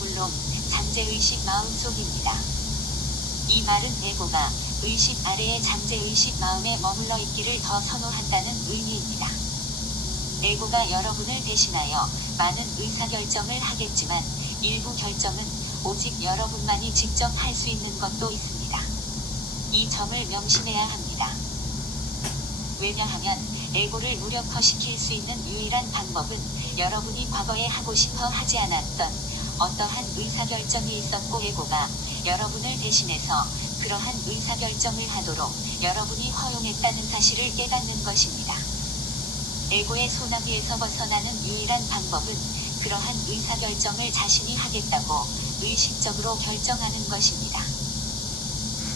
물론 잠재의식 마음속입니다. 이 말은 에고가 의식 아래의 잠재의식 마음에 머물러 있기를 더 선호한다는 의미입니다. 에고가 여러분을 대신하여 많은 의사결정을 하겠지만 일부 결정은 오직 여러분만이 직접 할 수 있는 것도 있습니다. 이 점을 명심해야 합니다. 왜냐하면 에고를 무력화시킬 수 있는 유일한 방법은 여러분이 과거에 하고 싶어 하지 않았던 어떠한 의사결정이 있었고 에고가 여러분을 대신해서 그러한 의사결정을 하도록 여러분이 허용했다는 사실을 깨닫는 것입니다. 에고의 소나기에서 벗어나는 유일한 방법은 그러한 의사결정을 자신이 하겠다고 의식적으로 결정하는 것입니다.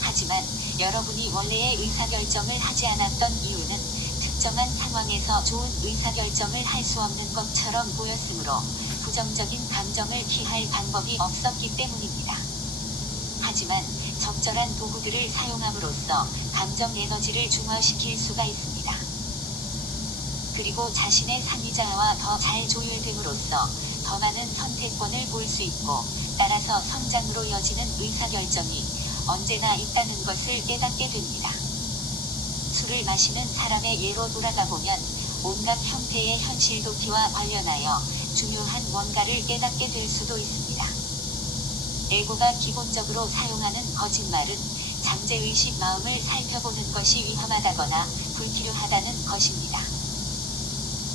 하지만 여러분이 원래의 의사결정을 하지 않았던 이유는 특정한 상황에서 좋은 의사결정을 할 수 없는 것처럼 보였으므로 부정적인 감정을 피할 방법이 없었기 때문입니다. 하지만 적절한 도구들을 사용함으로써 감정 에너지를 중화시킬 수가 있습니다. 그리고 자신의 상의자와 더 잘 조율됨으로써 더 많은 선택권을 볼 수 있고 따라서 성장으로 이어지는 의사결정이 언제나 있다는 것을 깨닫게 됩니다. 술을 마시는 사람의 예로 돌아가 보면 온갖 형태의 현실 도피와 관련하여 중요한 뭔가를 깨닫게 될 수도 있습니다. 에고가 기본적으로 사용하는 거짓말은 잠재의식 마음을 살펴보는 것이 위험하다거나 불필요하다는 것입니다.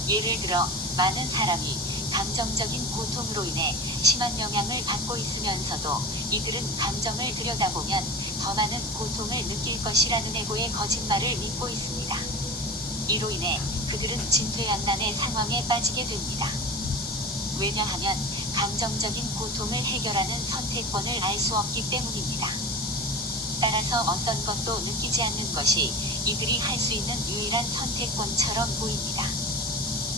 예를 들어 많은 사람이 감정적인 고통으로 인해 심한 영향을 받고 있으면서도 이들은 감정을 들여다보면 더 많은 고통을 느낄 것이라는 에고의 거짓말을 믿고 있습니다. 이로 인해 그들은 진퇴양난의 상황에 빠지게 됩니다. 왜냐하면 감정적인 고통을 해결하는 선택권을 알 수 없기 때문입니다. 따라서 어떤 것도 느끼지 않는 것이 이들이 할 수 있는 유일한 선택권처럼 보입니다.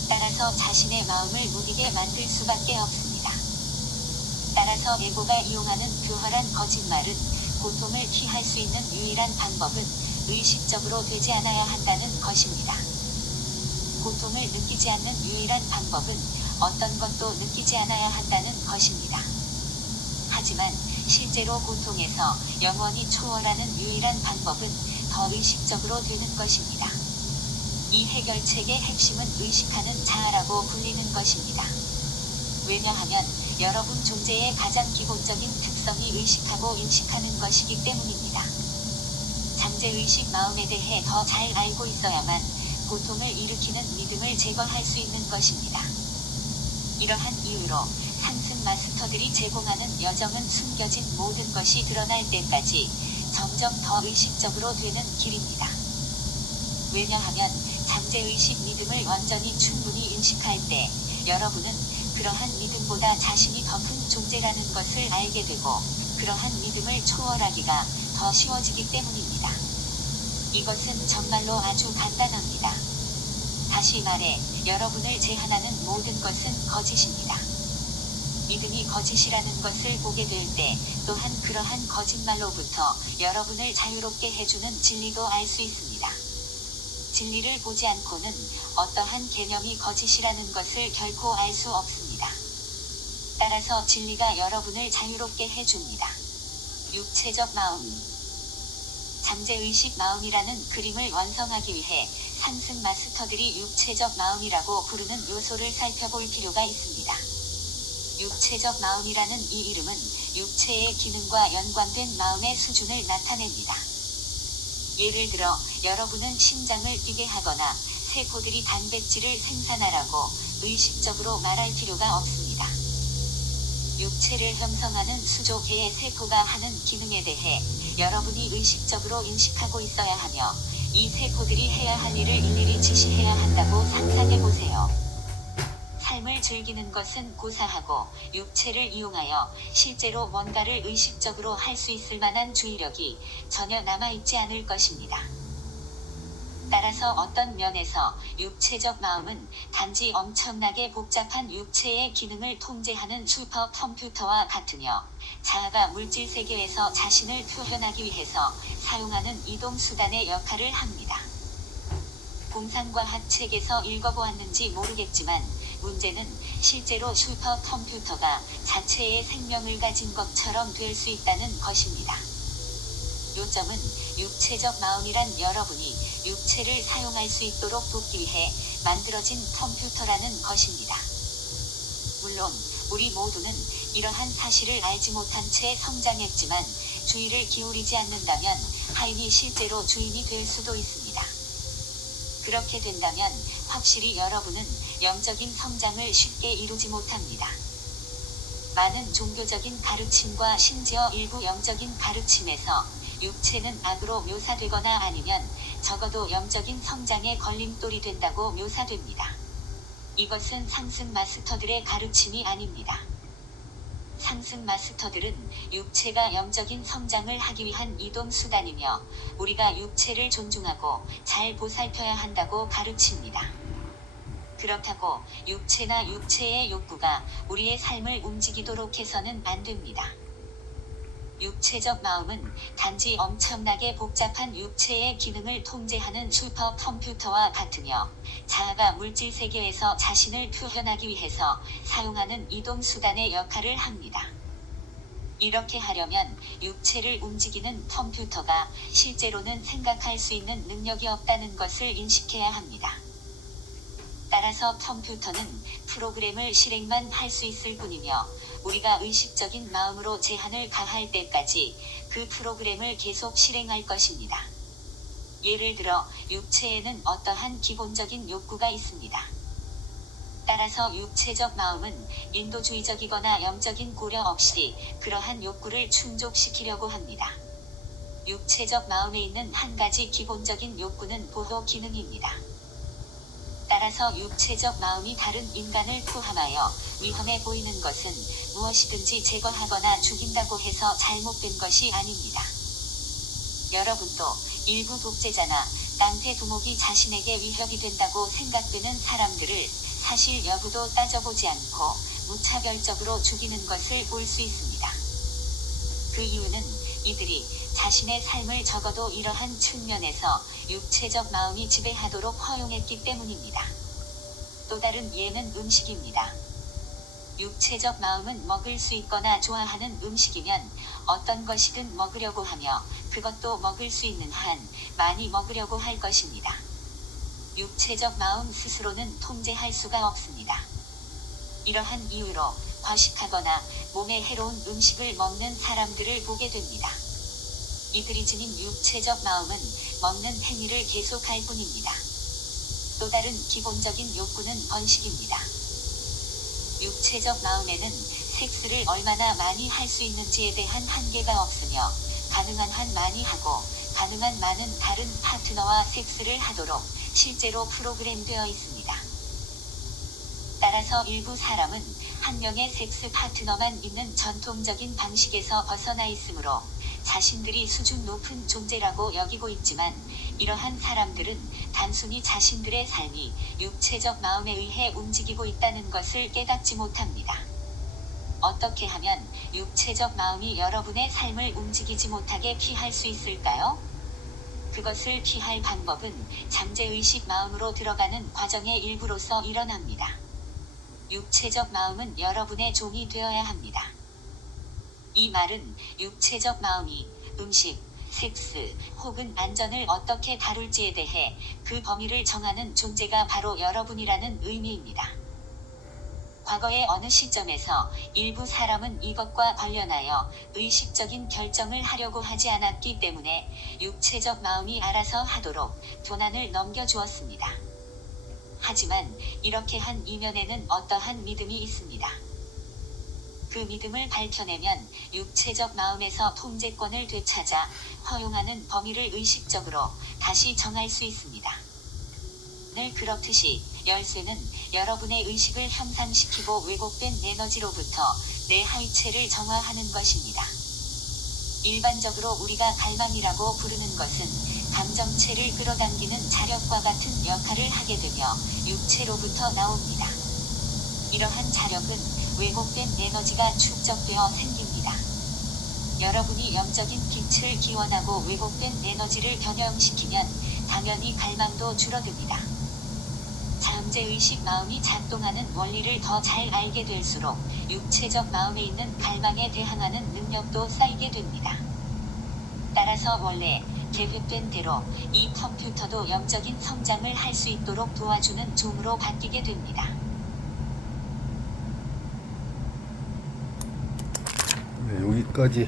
따라서 자신의 마음을 무디게 만들 수밖에 없습니다. 따라서 에고가 이용하는 교활한 거짓말은 고통을 피할 수 있는 유일한 방법은 의식적으로 되지 않아야 한다는 것입니다. 고통을 느끼지 않는 유일한 방법은 어떤 것도 느끼지 않아야 한다는 것입니다. 하지만 실제로 고통에서 영원히 초월하는 유일한 방법은 더 의식적으로 되는 것입니다. 이 해결책의 핵심은 의식하는 자아라고 불리는 것입니다. 왜냐하면 여러분 존재의 가장 기본적인 특성이 의식하고 인식하는 것이기 때문입니다. 잠재의식 마음에 대해 더 잘 알고 있어야만 고통을 일으키는 믿음을 제거할 수 있는 것입니다. 이러한 이유로 상승 마스터들이 제공하는 여정은 숨겨진 모든 것이 드러날 때까지 점점 더 의식적으로 되는 길입니다. 왜냐하면 잠재의식 믿음을 완전히 충분히 인식할 때 여러분은 그러한 믿음보다 자신이 더 큰 존재라는 것을 알게 되고 그러한 믿음을 초월하기가 더 쉬워지기 때문입니다. 이것은 정말로 아주 간단합니다. 다시 말해 여러분을 제한하는 모든 것은 거짓입니다. 믿음이 거짓이라는 것을 보게 될 때 또한 그러한 거짓말로부터 여러분을 자유롭게 해주는 진리도 알 수 있습니다. 진리를 보지 않고는 어떠한 개념이 거짓이라는 것을 결코 알 수 없습니다. 따라서 진리가 여러분을 자유롭게 해줍니다. 육체적 마음. 잠재의식 마음이라는 그림을 완성하기 위해 상승 마스터들이 육체적 마음이라고 부르는 요소를 살펴볼 필요가 있습니다. 육체적 마음이라는 이 이름은 육체의 기능과 연관된 마음의 수준을 나타냅니다. 예를 들어 여러분은 심장을 뛰게 하거나 세포들이 단백질을 생산하라고 의식적으로 말할 필요가 없습니다. 육체를 형성하는 수조 개의 세포가 하는 기능에 대해 여러분이 의식적으로 인식하고 있어야 하며 이 세포들이 해야 할 일을 일일이 지시해야 한다고 상상해 보세요. 삶을 즐기는 것은 고사하고 육체를 이용하여 실제로 뭔가를 의식적으로 할 수 있을 만한 주의력이 전혀 남아있지 않을 것입니다. 따라서 어떤 면에서 육체적 마음은 단지 엄청나게 복잡한 육체의 기능을 통제하는 슈퍼컴퓨터와 같으며 자아가 물질 세계에서 자신을 표현하기 위해서 사용하는 이동수단의 역할을 합니다. 공상과학 책에서 읽어보았는지 모르겠지만 문제는 실제로 슈퍼컴퓨터가 자체의 생명을 가진 것처럼 될 수 있다는 것입니다. 요점은 육체적 마음이란 여러분이 육체를 사용할 수 있도록 돕기 위해 만들어진 컴퓨터라는 것입니다. 물론 우리 모두는 이러한 사실을 알지 못한 채 성장했지만 주의를 기울이지 않는다면 하인이 실제로 주인이 될 수도 있습니다. 그렇게 된다면 확실히 여러분은 영적인 성장을 쉽게 이루지 못합니다. 많은 종교적인 가르침과 심지어 일부 영적인 가르침에서 육체는 악으로 묘사되거나 아니면 적어도 영적인 성장의 걸림돌이 된다고 묘사됩니다. 이것은 상승 마스터들의 가르침이 아닙니다. 상승 마스터들은 육체가 영적인 성장을 하기 위한 이동 수단이며 우리가 육체를 존중하고 잘 보살펴야 한다고 가르칩니다. 그렇다고 육체나 육체의 욕구가 우리의 삶을 움직이도록 해서는 안 됩니다. 육체적 마음은 단지 엄청나게 복잡한 육체의 기능을 통제하는 슈퍼컴퓨터와 같으며 자아가 물질 세계에서 자신을 표현하기 위해서 사용하는 이동수단의 역할을 합니다. 이렇게 하려면 육체를 움직이는 컴퓨터가 실제로는 생각할 수 있는 능력이 없다는 것을 인식해야 합니다. 따라서 컴퓨터는 프로그램을 실행만 할 수 있을 뿐이며 우리가 의식적인 마음으로 제한을 가할 때까지 그 프로그램을 계속 실행할 것입니다. 예를 들어 육체에는 어떠한 기본적인 욕구가 있습니다. 따라서 육체적 마음은 인도주의적이거나 영적인 고려 없이 그러한 욕구를 충족시키려고 합니다. 육체적 마음에 있는 한 가지 기본적인 욕구는 보호 기능입니다. 따라서 육체적 마음이 다른 인간을 포함하여 위험해 보이는 것은 무엇이든지 제거하거나 죽인다고 해서 잘못된 것이 아닙니다. 여러분도 일부 독재자나 깡패 두목이 자신에게 위협이 된다고 생각되는 사람들을 사실 여부도 따져보지 않고 무차별적으로 죽이는 것을 볼 수 있습니다. 그 이유는 이들이 자신의 삶을 적어도 이러한 측면에서 육체적 마음이 지배하도록 허용했기 때문입니다. 또 다른 예는 음식입니다. 육체적 마음은 먹을 수 있거나 좋아하는 음식이면 어떤 것이든 먹으려고 하며 그것도 먹을 수 있는 한 많이 먹으려고 할 것입니다. 육체적 마음 스스로는 통제할 수가 없습니다. 이러한 이유로 과식하거나 몸에 해로운 음식을 먹는 사람들을 보게 됩니다. 이들이 지닌 육체적 마음은 먹는 행위를 계속할 뿐입니다. 또 다른 기본적인 욕구는 번식입니다. 육체적 마음에는 섹스를 얼마나 많이 할 수 있는지에 대한 한계가 없으며 가능한 한 많이 하고 가능한 많은 다른 파트너와 섹스를 하도록 실제로 프로그램되어 있습니다. 따라서 일부 사람은 한 명의 섹스 파트너만 있는 전통적인 방식에서 벗어나 있으므로 자신들이 수준 높은 존재라고 여기고 있지만 이러한 사람들은 단순히 자신들의 삶이 육체적 마음에 의해 움직이고 있다는 것을 깨닫지 못합니다. 어떻게 하면 육체적 마음이 여러분의 삶을 움직이지 못하게 피할 수 있을까요? 그것을 피할 방법은 잠재의식 마음으로 들어가는 과정의 일부로서 일어납니다. 육체적 마음은 여러분의 종이 되어야 합니다. 이 말은 육체적 마음이 음식, 섹스 혹은 안전을 어떻게 다룰지에 대해 그 범위를 정하는 존재가 바로 여러분이라는 의미입니다. 과거의 어느 시점에서 일부 사람은 이것과 관련하여 의식적인 결정을 하려고 하지 않았기 때문에 육체적 마음이 알아서 하도록 도난을 넘겨주었습니다. 하지만 이렇게 한 이면에는 어떠한 믿음이 있습니다. 그 믿음을 밝혀내면 육체적 마음에서 통제권을 되찾아 허용하는 범위를 의식적으로 다시 정할 수 있습니다. 늘 그렇듯이 열쇠는 여러분의 의식을 향상시키고 왜곡된 에너지로부터 내 하이체를 정화하는 것입니다. 일반적으로 우리가 갈망이라고 부르는 것은 감정체를 끌어당기는 자력과 같은 역할을 하게 되며 육체로부터 나옵니다. 이러한 자력은 왜곡된 에너지가 축적되어 생깁니다. 여러분이 영적인 빛을 기원하고 왜곡된 에너지를 변형시키면 당연히 갈망도 줄어듭니다. 잠재의식 마음이 작동하는 원리를 더 잘 알게 될수록 육체적 마음에 있는 갈망에 대항하는 능력도 쌓이게 됩니다. 따라서 원래 계획된 대로 이 컴퓨터도 영적인 성장을 할 수 있도록 도와주는 종으로 바뀌게 됩니다. 네, 여기까지